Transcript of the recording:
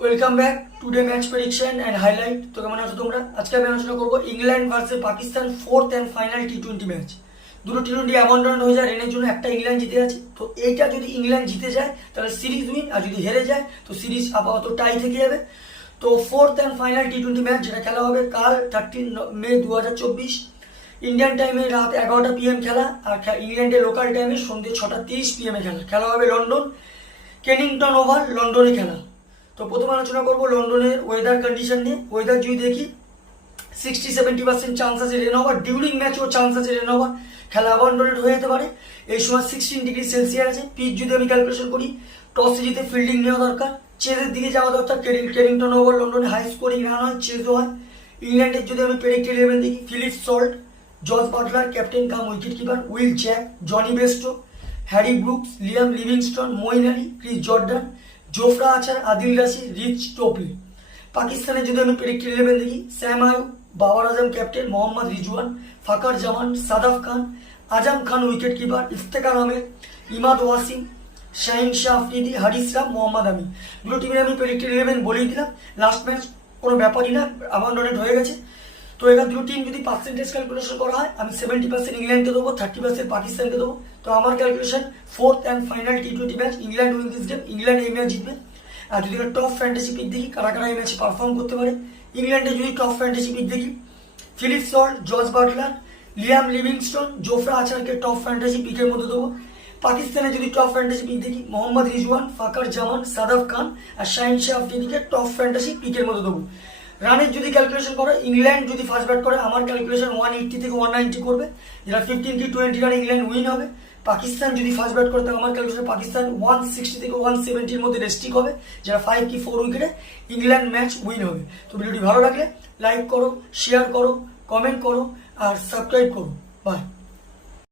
Welcome back today match prediction and highlight. তো কেমন আছো তোমরা? আজকে আমি আলোচনা করবো England versus Pakistan fourth and final টি-20 ম্যাচ। দুটো টি-20 অ্যাবন্ডন হয়ে যায়, রেনের জন্য একটা ইংল্যান্ড জিতে আছে। তো এইটা যদি ইংল্যান্ড জিতে যায় তাহলে সিরিজ উইন, আর যদি হেরে যায় তো সিরিজ আপাতত টাই থেকে যাবে। তো ফোর্থ অ্যান্ড ফাইনাল টি-20 ম্যাচ যেটা খেলা হবে কাল 13 মে 2024 ইন্ডিয়ান টাইমে রাত 11টা PM খেলা, আর ইংল্যান্ডের লোকাল টাইমে সন্ধ্যে 6:30 PM খেলা হবে লন্ডন কেনিংটন ওভাল লন্ডনে খেলা। তো প্রথমে আলোচনা করবো লন্ডনের ওয়েদার কন্ডিশন নিয়ে। ওয়েদার যদি দেখি 60-70% চান্স আছে রেন হওয়ার, ডিউরিং ম্যাচও চান্স আছে রেন হওয়ার, খেলা অ্যাবন্ডনেড হয়ে যেতে পারে। এই সময় 16°C আছে। পিচ যদি আমি ক্যালকুলেশন করি, টসে জিতে ফিল্ডিং নেওয়া দরকার, চেজের দিকে যাওয়া দরকার। কেনিংটন ওভার লন্ডনে হাই স্কোরিং রান হয়, চেজও হয়। ইংল্যান্ডের যদি আমি প্রেডিক্টেড 11 দেখি, Philip Salt, George Buttler captain cum wicket keeper, Will Jack, Johnny Bairstow, Harry Brooks, Liam Livingstone, Moeen Ali, Chris Jordan, Jofra Archer, Adil Rashid, rich টোপলি। পাকিস্তানে যদি আমি প্রেডিক্টেড 11 দেখি, স্যাম আয়ুব, বাবার আজম ক্যাপ্টেন, মোহাম্মদ রিজওয়ান, ফাকার জামান, সাদাফ খান, আজম খান উইকেট কিপার, ইফতেখার আহমেদ, ইমাদ ওয়াসিম, শাহিন শাহ আফ্রিদি, হারিস রাম, মোহাম্মদ আমিন। দুটো টিমের আমি প্রেডিক্টেড 11 বলেই দিলাম। লাস্ট ম্যাচ কোনো ব্যাপারই না, অ্যাবন্ডনেড হয়ে গেছে। তো এখানে দুটো টিম যদি পার্সেন্টেজ ক্যালকুলেশন করা হয়, আমি 70% ইংল্যান্ডকে দেবো, 30% পাকিস্তানকে দেবো। তো আমার ক্যালকুলেশন ফোর্থ অ্যান্ড ফাইনাল টি-20 match England win this game, England এই ম্যাচ জিতবে। আর যদি টপ ফ্যান্টাসি পিক দেখি কারা কারা এই ম্যাচে পারফর্ম করতে পারে, ইংল্যান্ডে যদি টপ ফ্যান্টাসি পিক দেখি, Philip Salt, George Buttler, Liam Livingstone, Jofra আচারকে টপ ফ্যান্টাসি পিকের মধ্যে দেবো। পাকিস্তানে যদি টপ ফ্যান্টাসি পিক দেখি, মোহাম্মদ রিজওয়ান, ফাকার জামান, সাদাফ খান আর শাহিন শাহ আফ্রিদিকে টপ ফ্যান্টাসি পিকের মধ্যে দেবো। রানের যদি ক্যালকুলেশন করে, ইংল্যান্ড যদি ফার্স্ট ব্যাট করে, আমার ক্যালকুলেশন 180 থেকে 190 করবে, যেটা 15-20 রান ইংল্যান্ড উইন হবে। পাকিস্তান যদি ফার্স্ট ব্যাট করে, তাহলে আমার ক্যালকুলেশন পাকিস্তান 160 থেকে 170-র মধ্যে রেস্টিক হবে, যেটা 5 কি 4 উইকেটে ইংল্যান্ড ম্যাচ উইন হবে। তো ভিডিওটি ভালো লাগলে লাইক করো, শেয়ার করো, কমেন্ট করো আর সাবস্ক্রাইব করো। বাই।